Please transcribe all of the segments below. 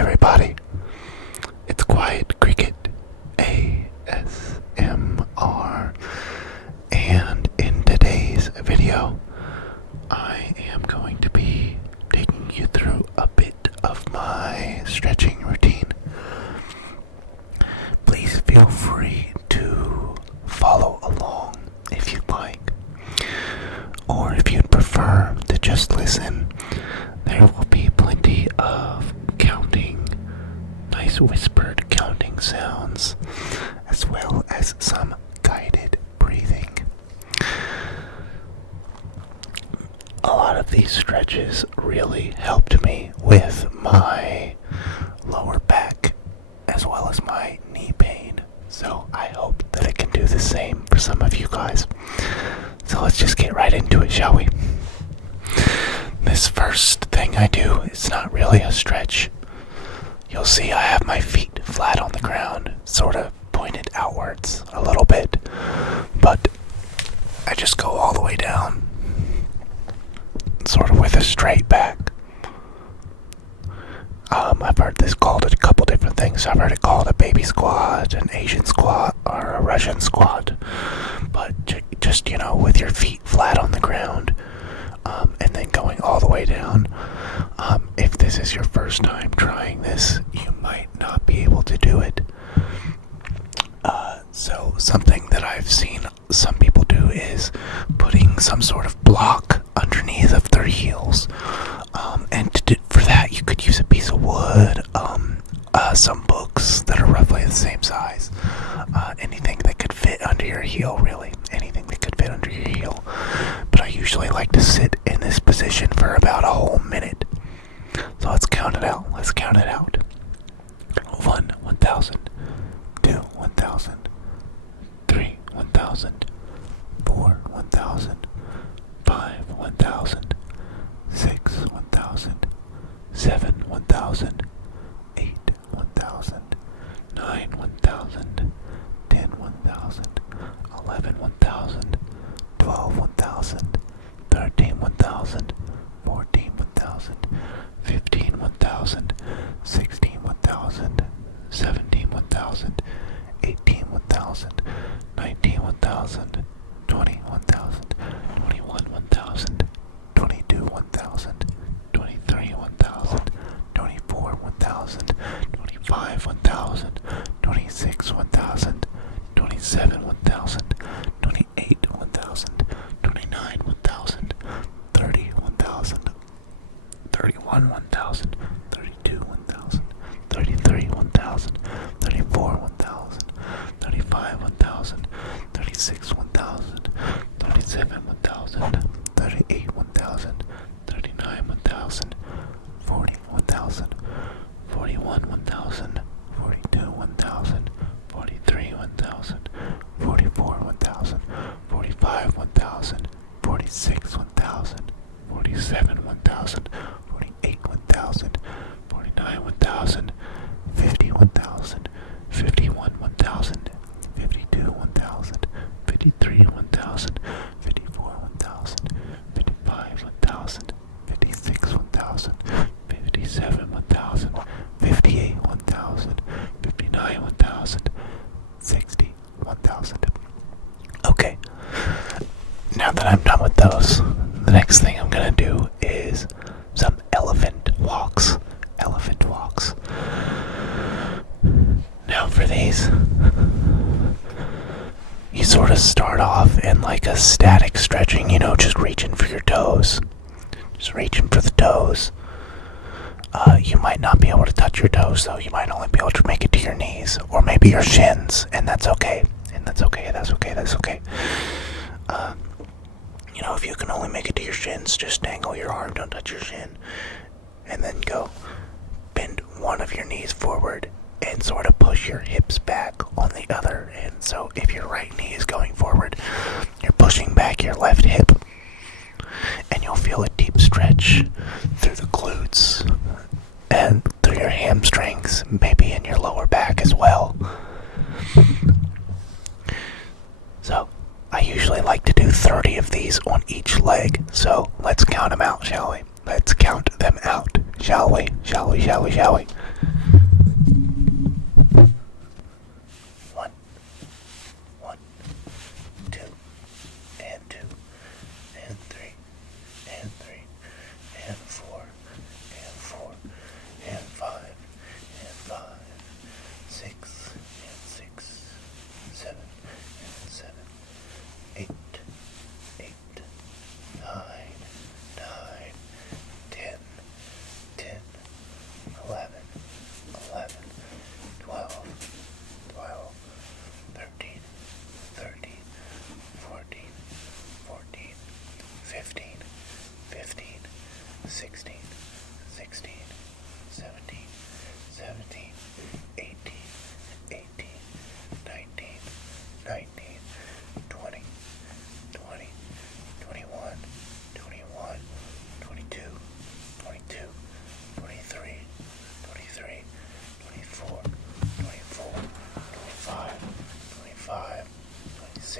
everybody, it's Quiet Cricket ASMR, and in today's video, I am going to be taking you through a bit of my stretching routine. Please feel free to follow along if you'd like, or if you'd prefer to just listen, there will be plenty of counting, nice whispered counting sounds, as well as some guided breathing. A lot of these stretches really helped me with my lower back as well as my knee pain, so I hope that it can do the same for some of you guys. So let's just get right into it, shall we? This first thing I do is not really a stretch. You'll see I have my feet flat on the ground, sort of pointed outwards a little bit, but I just go all the way down, sort of with a straight back. I've heard this called a couple different things. I've heard it called a baby squat, an Asian squat, or a Russian squat, but just, with your feet flat on the ground, and then going all the way down. If this is your first time trying this, you might not be able to do it. So something that I've seen some people do is putting some sort of block underneath of their heels. And for that, you could use a piece of wood, some books that are roughly the same size, anything that could fit under your heel, really, anything that could fit under your heel. But I usually like to sit in this position for about a whole minute. So let's count it out. 1, 1,000. 2, 1,000. 3, 1,000. 4, 1,000. 5, 1,000. 6, 1,000. 7, 1,000. 8, 1,000. 9, 1,000. 10, 1,000. 11, 1,000. 12, 1,000. 13, 1,000. 14, 1,000. 15, 1,000. 16, 1,000. 17, 1,000. 18, 1,000. 19, 1,000. 20, 1,000. 21, 1,000. 22, 1,000. 23, 1,000. 24, 1,000. 25, 1,000. 26, 1,000. 27, 1,000. 28, 1,000. 29, 1,000. 30, 1,000. 31, 1,000. 32, 1,000. 33, 1,000. 34, 1,000. 35, 1,000. 36, 1,000. 37, 1,000. 38, 1,000. 39, 1,000. 40, 1,000. 41, 1,000. 42, 1,000. 43, 1,000. 44, 1,000. 45, 1,000. 46, 1,000. 47, 1,000. 48, 1,000. 49, 1,000. 50, 1,000. 51, 1,000. 52, 1,000. 53, 1,000. 54, 1,000. 55, 1,000. 56, 1,000. 57, 1,000. 58, 1,000. 59, 1,000. 60, 1,000. Okay, now that I'm done with those, the next thing I'm gonna do is some elephant walks. Now for these, you sort of start off in like a static stretching, just reaching for your toes. Just reaching for the toes. You might not be able to touch your toes, though. You might only be able to make it to your knees, or maybe your shins, and that's okay. That's okay. If you can only make it to your shins, just dangle your arm, don't touch your shin, and then go bend one of your knees forward and sort of push your hips back on the other end. So if your right knee is going forward, you're pushing back your left hip, and you'll feel a deep stretch through the glutes and through your hamstrings, maybe in your lower back as well. So I usually like to do 30 of these on each leg, so let's count them out, shall we? Let's count them out, shall we?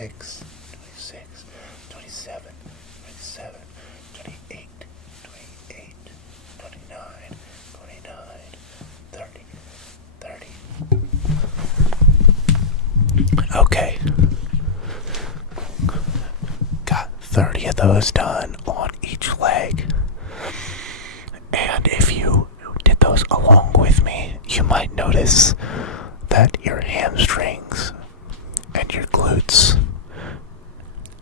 26, 26, 27, 27, 28, 28, 29, 29, 30, 30. Okay. Got 30 of those done on each leg. And if you did those along with me, you might notice that your hamstrings and your glutes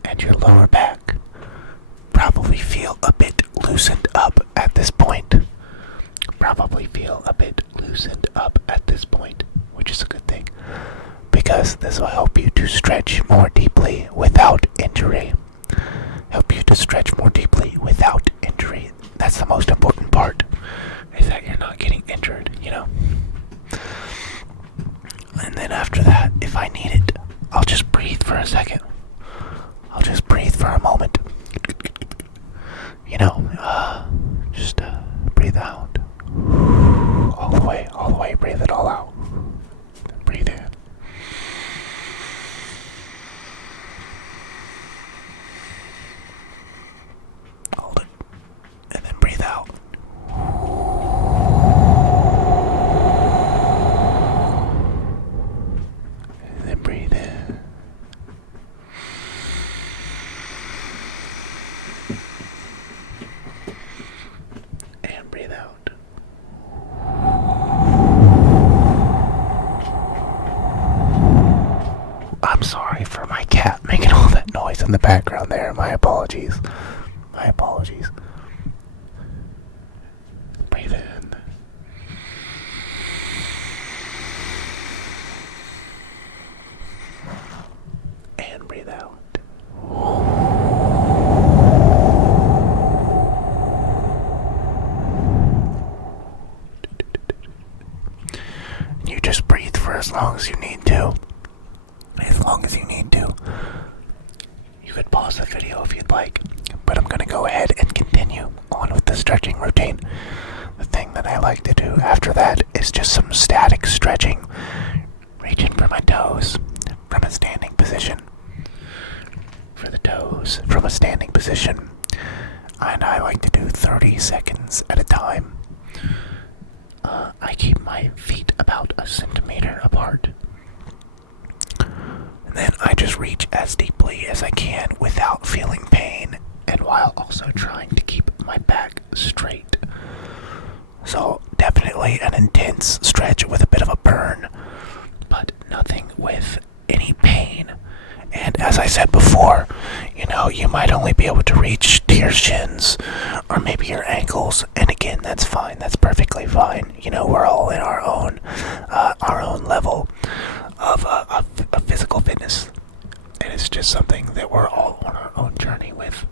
and your lower back probably feel a bit loosened up at this point. Which is a good thing, because this will help you to stretch more deeply without injury. That's the most important part, is that you're not getting injured, And then after that, if I need it, I'll just breathe for a second. I'll just breathe for a moment. Just breathe out. All the way, breathe it all out. Breathe in. Hold it. And then breathe out. And then breathe in. And breathe out. I'm sorry for my cat making all that noise in the background there. My apologies. Breathe in. And breathe out. You just breathe for as long as you need to. You could pause the video if you'd like, but I'm going to go ahead and continue on with the stretching routine. The thing that I like to do after that is just some static stretching, reaching for my toes from a standing position. And I like to do 30 seconds at a time. I keep my feet about a centimeter apart. And then I just reach as deeply as I can without feeling pain, and while also trying to keep my back straight. So definitely an intense stretch with a bit of a burn, but nothing with any pain. And as I said before, you might only be able to reach to your shins or maybe your ankles, and again, that's fine. That's perfectly fine. We're all in our own level of physical fitness, and it's just something that we're all on our own journey with.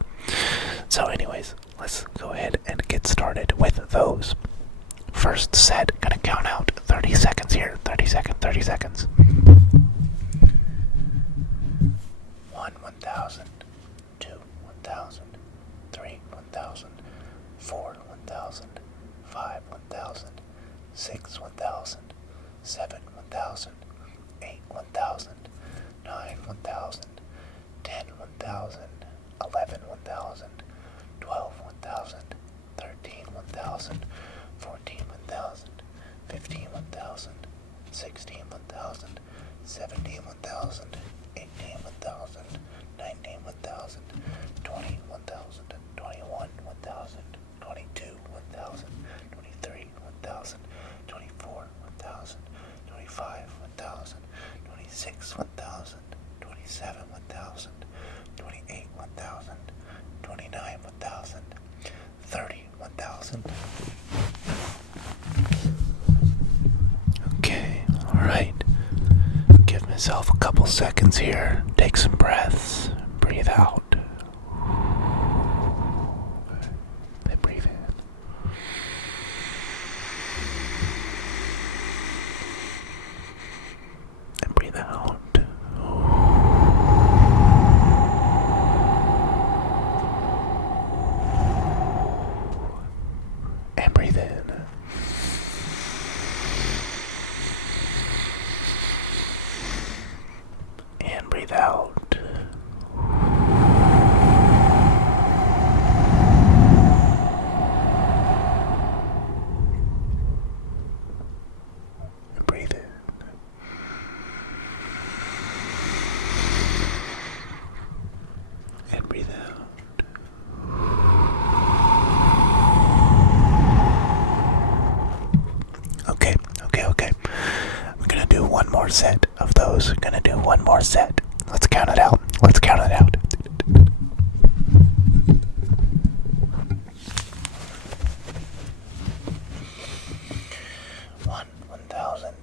So anyways, let's go ahead and get started with those. First set, gonna count out 30 seconds here. 30 seconds. 1, 1,000. 2, 1,000. 3, 1,000. 4, 1,000. 5, 1,000. 6, 1,000. 7, 1,000. 8, 1,000. 9, 1,000. 10, 1,000. 11, 1,000. 12, 1,000. 13, 1,000. 14, 1,000. 15, 1,000. 16, 1,000. 17, 1,000. 18, 1,000. 19, 1,000. 20, 1,000. 21, 1,000. 22, 1,000. 23, 1,000. 24, 1,000. 25, 1,000. 26, 1,000. 27, 1,000. 28, 1,000. 29, 1,000. 30, 1,000. Okay, alright. Give myself a couple seconds here. Take some breaths. Breathe out. Then breathe in. And breathe out. And breathe in. And breathe out. more set of those. Gonna do one more set. Let's count it out. Let's count it out. 1,000,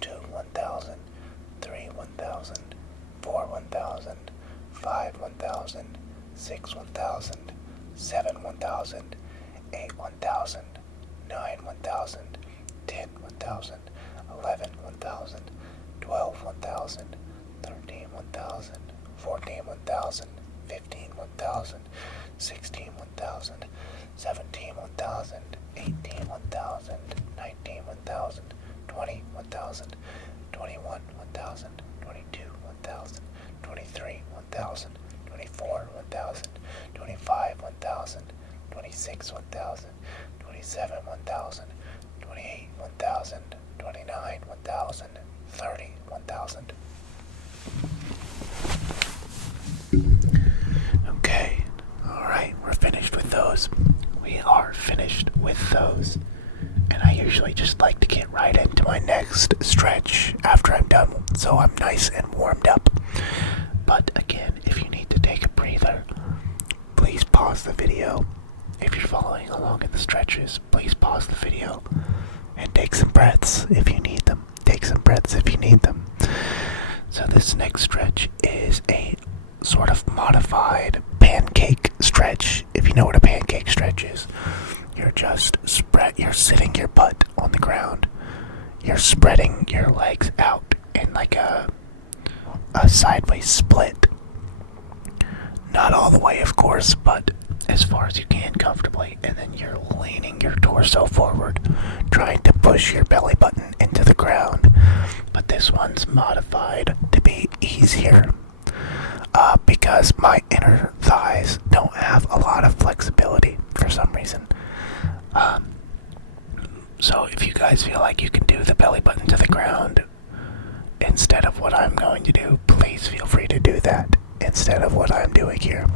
2, 1,000, 3, 1,000, 4, 1,000, 5, 1,000, 6, 1,000, 7, 1,000, 8, 1,000, 9, 1,000, 10, 1,000, 11, 1,000, 12, 1,000, 13, 1,000, 14, 1,000, 15, 1,000, 16, 1,000, 17, 1,000, 18, 1,000, 19, 1,000, 20, 1,000, 21, 1,000, 22, 1,000, 23, 1,000, 24, 1,000, 25, 1,000, 26, 1,000, 27, 1,000, 28, 1,000, 29, 1,000, 30, 1,000. Okay, alright, we're finished with those. We are finished with those. And I usually just like to get right into my next stretch after I'm done, so I'm nice and warmed up. But again, if you need to take a breather, please pause the video. If you're following along in the stretches, please pause the video and take some breaths if you need them. Take some breaths if you need them. So this next stretch is a sort of modified pancake stretch. If you know what a pancake stretch is, you're sitting your butt on the ground. You're spreading your legs out in like a sideways split. Not all the way, of course, but as far as you can comfortably, and then you're leaning your torso forward, trying to push your belly button into the ground. But this one's modified to be easier because my inner thighs don't have a lot of flexibility for some reason. So if you guys feel like you can do the belly button to the ground instead of what I'm going to do, please feel free to do that instead of what I'm doing here.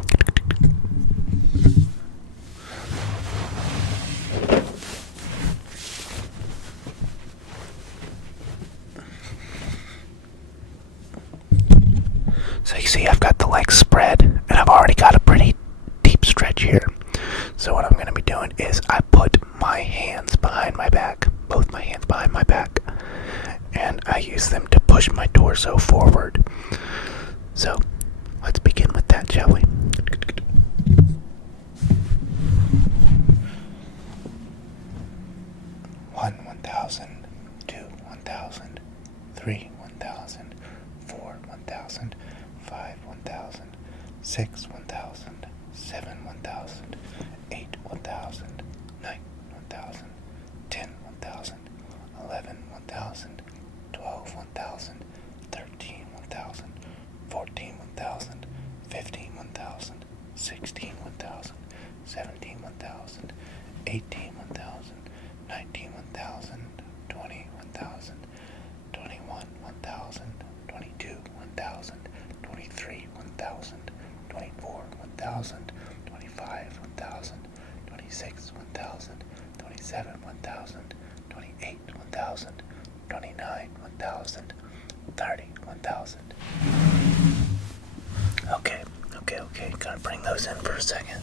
So you see I've got the legs spread, and I've already got a pretty deep stretch here. So what I'm going to be doing is I put my hands behind my back, both my hands behind my back, and I use them to push my torso forward. So let's begin with that, shall we? One, 1,000, 2, 1,000, 3, 1,000, 4, 1,000, 5, 1,000, 6, 1,000, 7, 1,000, 8, 1,000, 9, 1,000, 10, 1,000, 11, 1,000, 12, 1,000, 13, 1,000, 14, 1,000, 15, 1,000, 16, 1,000, 17, 1,000, 18, 1,000, 19, 1,000, 20, 1,000, 21, 1,000, 22, 1,000, 23, 1,000, 24, 1,000, 25, 1,000, 26, 1,000, 27, 1,000, 28, 1,000, 29, 1,000, 30, 1,000. Okay. Gotta bring those in for a second.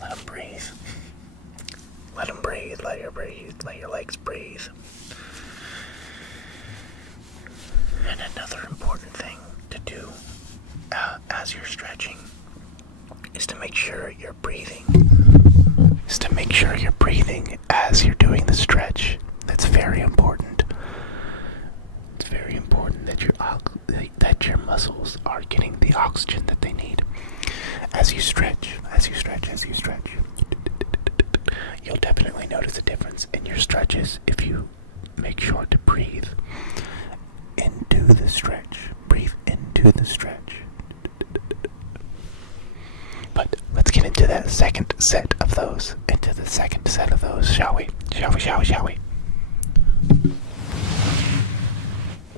Let them breathe. Let them breathe. Let your legs breathe. And another important thing to do as you're stretching is to make sure you're breathing. As you're doing the stretch. That's very important. It's very important that your muscles are getting the oxygen that they need. As you stretch. You'll definitely notice a difference in your stretches if you make sure to breathe into the stretch. But let's get into that second set of those. Shall we?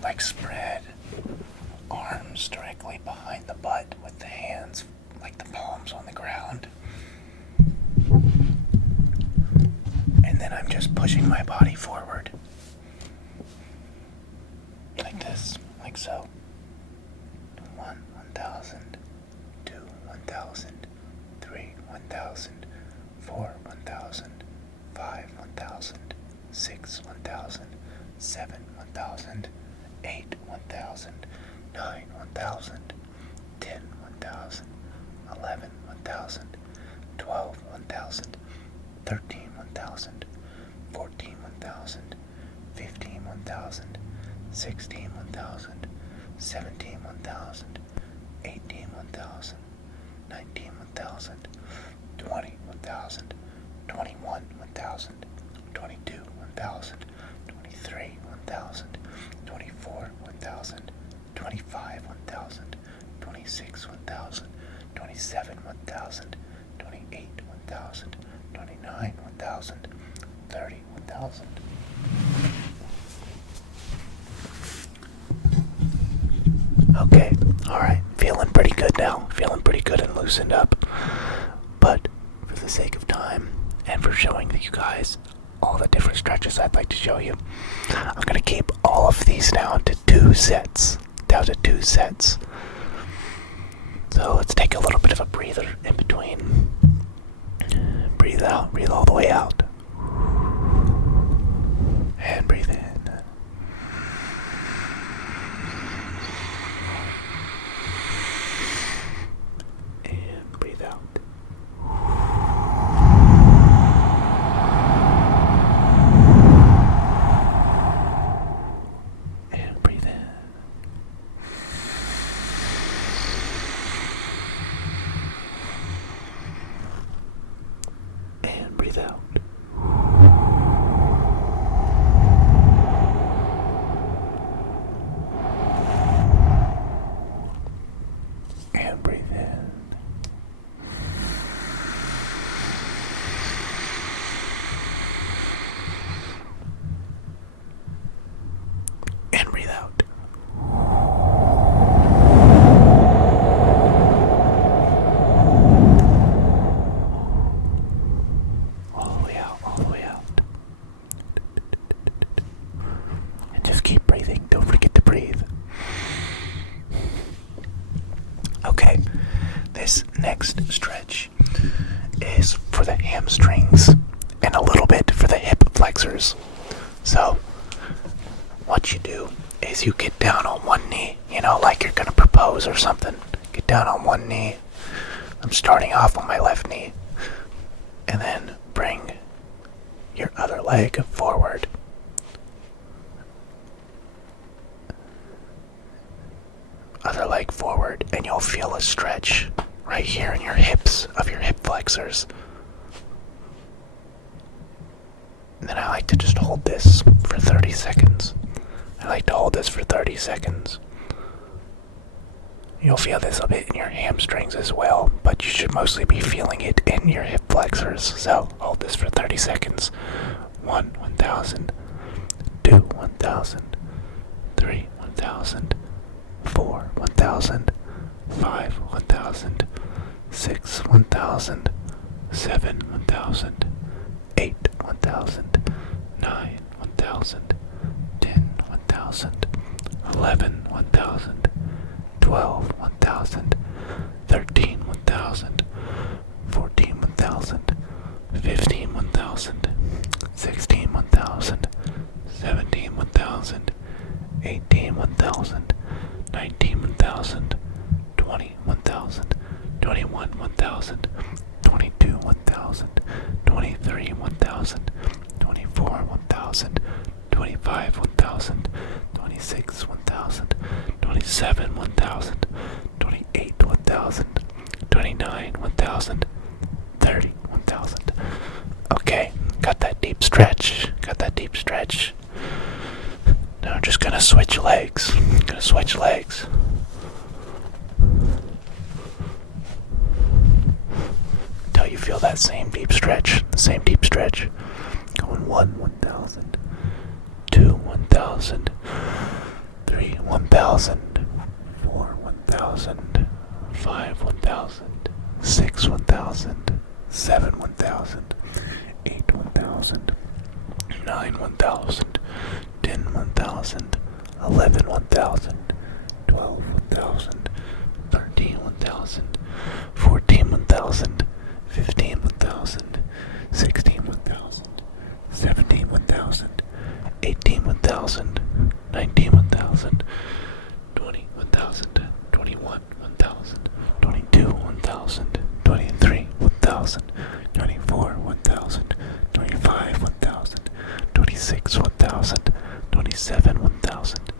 Legs spread, arms directly behind the butt with the hands like the palms on the ground. And then I'm just pushing my body forward. like so. 1,000, 2, 1,000, 3, 1,000, 4, 1,000, 5, 1,000, 6, 1,000, 7, 1,000, 8, 1,000, 9, 1,000, 10, 1,000, 11, 1,000, 12, 1,000, 13, 1,000, 14, 1,000, 15, 1,000, 16, 1,000, 17, 1,000, 18, 1,000, 19, 1,000, 20, 1,000, 21, 1,000, 22, 1,000, 23, 1,000, 24, 1,000, 25, 1,000, 26, 1,000, 27, 1,000, 28, 1,000, 29, 1,000, 30, 1,000. Okay, alright, feeling pretty good now. Feeling pretty good and loosened up. But for the sake of time and for showing you guys all the different stretches I'd like to show you, I'm going to keep all of these down to 2 sets. So let's take a little bit of a breather in between. Breathe out, breathe all the way out. And breathe in. And breathe out. And breathe in. And breathe out. And breathe in. And breathe out. All the way out, all the way out. And just keep breathing. Don't forget to breathe. Okay, this next stretch is for the hamstrings and a little bit for the hip flexors. So, what you do is you get down on one knee, like you're gonna propose or something. Get down on one knee. I'm starting off on my left knee. And then bring your other leg forward. Other leg forward, and you'll feel a stretch right here in your hips of your hip flexors. And then I like to just hold this for 30 seconds. You'll feel this a bit in your hamstrings as well, but you should mostly be feeling it in your hip flexors. So hold this for 30 seconds. 1, 1,000. 2, 1,000. 3, 1,000. 4, 1,000. 5, 1,000. 6, 1,000. 7, 1,000. 8, 1,000. 9, 1,000. 10, 1,000. 11, 1,000. 12, 1,000. 13, 1,000. 14, 1,000. 15, 1,000. 16, 1,000. 17, 1,000. 18, 1,000. 19, 1,000. 20, 1,000. 21, 1,000. 22, 1,000. 23, 1,000. 24, 1,000. 25, 1,000. 26, 1,000. 27, 1,000. 28, 1,000. 29, 1,000. 30, 1,000. Okay, got that deep stretch. Now I'm just gonna switch legs. Until you feel that same deep stretch. Going 1, 1,000. 2, 1,000. 3, 1,000. 4, 1,000. 5, 1,000. 6, 1,000. 7, 1,000. 8, 1,000. 9, 1,000. 10, 1,000. 11, 1,000. 12, 1000, 13, 1000, 14, 1000, 15, 1000, 16, 1000, 17, 1000, 18, 1000, 19, 1000, 20, 1000, 21, 1000, 22, 1000, 23, 1000, 24, 1000, 25, 1000, 26, 1000, 27, 1000,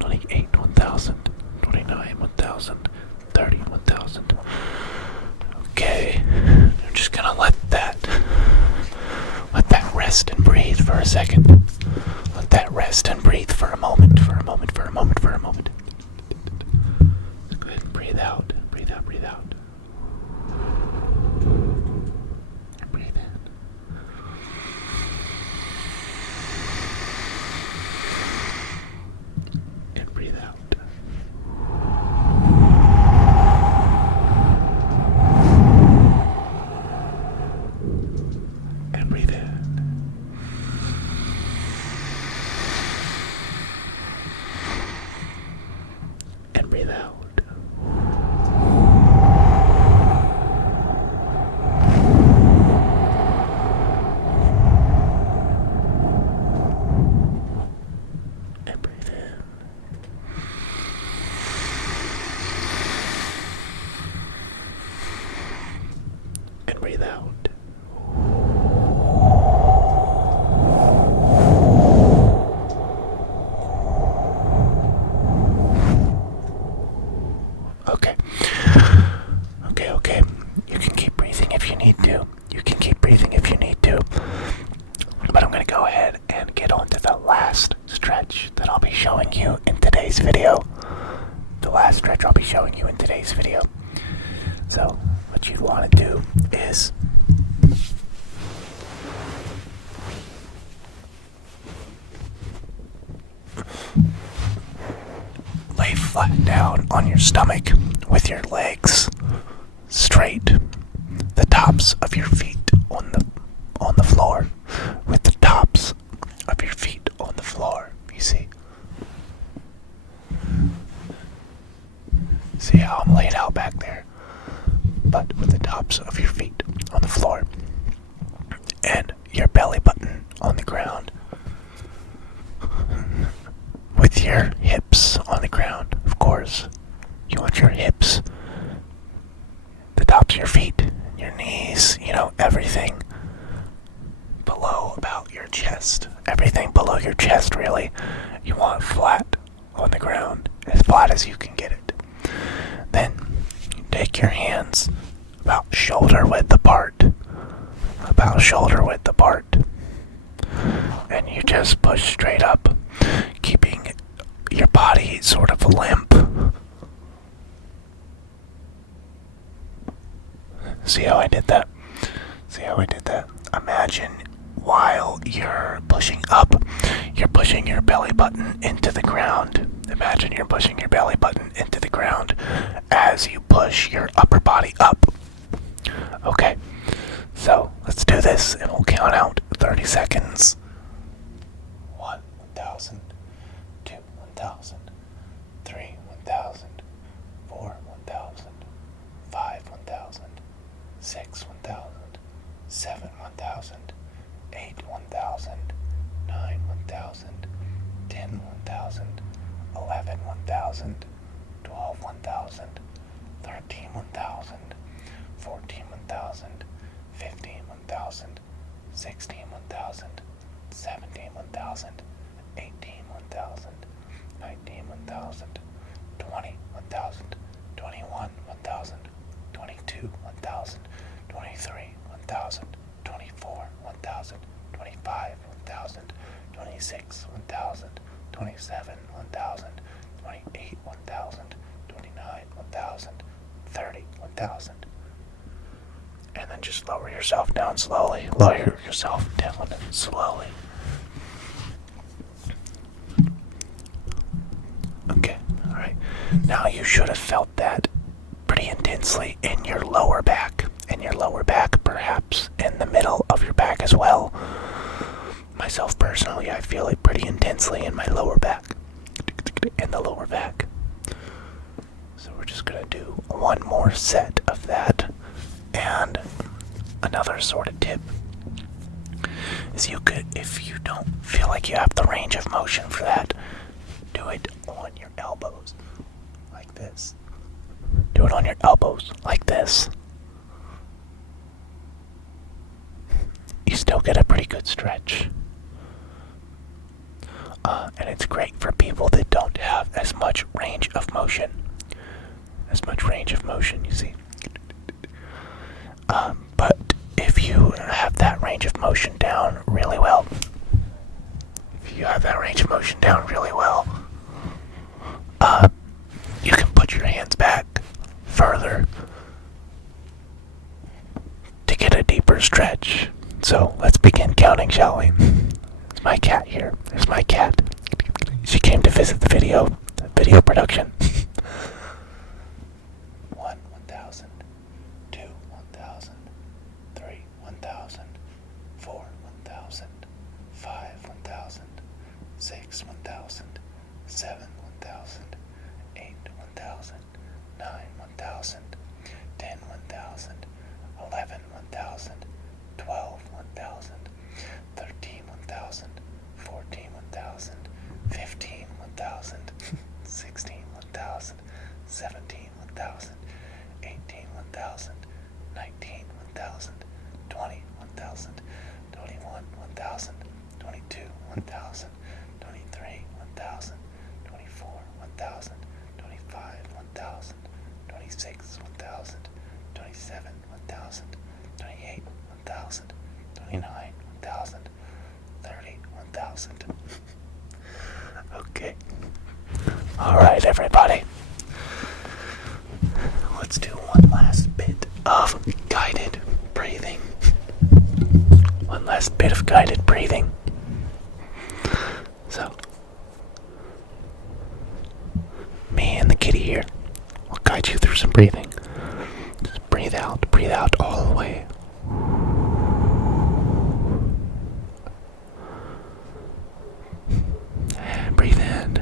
28, 1000, 29, 1000, 30, 1000. Okay, I'm just gonna let that rest and breathe for a second. Let that rest and breathe for a moment, for a moment, for a moment, for a moment. Go ahead and breathe out, breathe out, breathe out. Breathe in. And breathe out. And breathe in. And breathe out. And breathe in. And breathe out. Okay. Okay. You can keep breathing if you need to. But I'm going to go ahead and get on to the last stretch that I'll be showing you in today's video. So, what you want to do is lay flat down on your stomach with your legs straight, the tops of your feet on the floor, with the tops of your feet on the floor. You see how I'm laid out back there, but with the tops of your feet on the floor and your belly button on the ground, with your hips on the ground. Of course, you want your hips, the tops of your feet, your knees, everything below about your chest. Everything below your chest, really. You want flat on the ground, as flat as you can get it. Then, you take your hands about shoulder width apart. And you just push straight up, keeping your body sort of limp. See how I did that? Imagine while you're pushing up, you're pushing your belly button into the ground. Imagine you're pushing your belly button into the ground as you push your upper body up. Okay, so let's do this and we'll count out 30 seconds. 1, 1000, 2, 1000, 3, 1000, 4, 1000, 5, 1000, 6, 1000, 7, 1000, 8, 1000, 9, 1000, 10, 1000, 11, 1000, 12, 1000, 13, 1000, 14, 1000, 15, 1000, 16, 1000, 17, 1000, 18, 1000, 19, 1000, 20, 1000, 21, 1000, 22, 1000, 23, 1000, 24, 1000, 25, 1000, 26, 1000, 27, 1000, 28, 1000, 29, 1000, 30, 1000. And then just lower yourself down slowly. Okay, alright. Now you should have felt that pretty intensely in your lower back. Perhaps in the middle of your back as well. Myself personally, I feel it pretty intensely in my lower back. In the lower back. just gonna do one more set of that. And another sort of tip is you could, if you don't feel like you have the range of motion for that, do it on your elbows, like this. Do it on your elbows, like this. You still get a pretty good stretch. And it's great for people that don't have as much range of motion. You see. But if you have that range of motion down really well, you can put your hands back further to get a deeper stretch. So let's begin counting, shall we? There's my cat here. There's my cat. She came to visit the video production. 1, 1,000. 2, 1,000. 3, 1,000. 4, 1,000. 5, 1,000. 6, 1,000. 7, 1,000. 8, 1,000. 9, 1,000. 10, 1,000. 11, 1,000. 12, 1,000. 13, 1,000. 14, 1,000. 15, 1,000. 16, 1,000. 17, 1,000. 18, 1,000. 19, 1,000. 20, 1,000. 21, 1,000. 22, 1,000. 23, 1,000. 24, 1,000. 25, 1,000. 26, 1,000. 27, 1,000. 28, 1,000. 29, 1,000. 30, 1,000. Okay. Alright, everybody. Let's do one last bit of guided breathing. So, me and the kitty here will guide you through some breathing. Just breathe out all the way. And breathe in.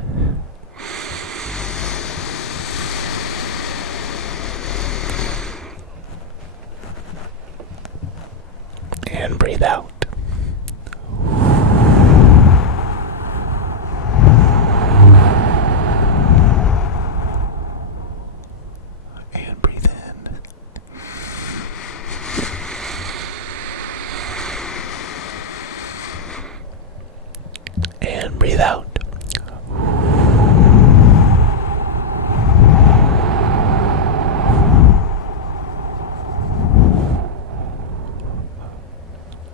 And breathe out. And breathe in. And breathe out.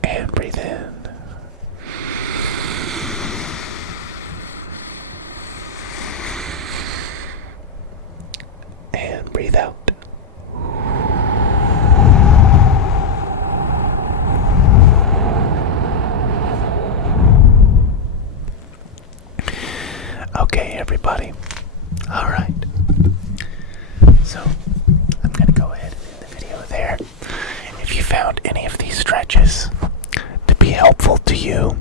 And breathe in. And breathe out. Okay, everybody. All right. So, I'm going to go ahead and end the video there. If you found any of these stretches to be helpful to you,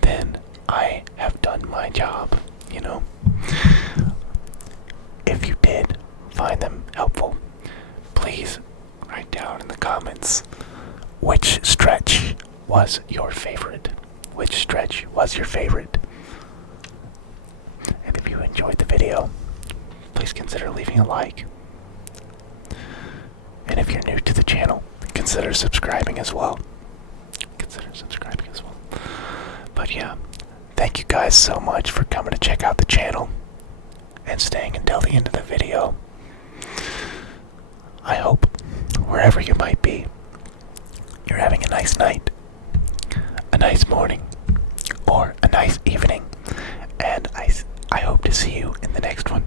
then I have done my job, you know. If you did find them helpful, please write down in the comments which stretch was your favorite. And if you enjoyed the video, please consider leaving a like. And if you're new to the channel, consider subscribing as well. But yeah, thank you guys so much for coming to check out the channel and staying until the end of the video. I hope, wherever you might be, you're having a nice night, a nice morning, or a nice evening. And I hope to see you in the next one.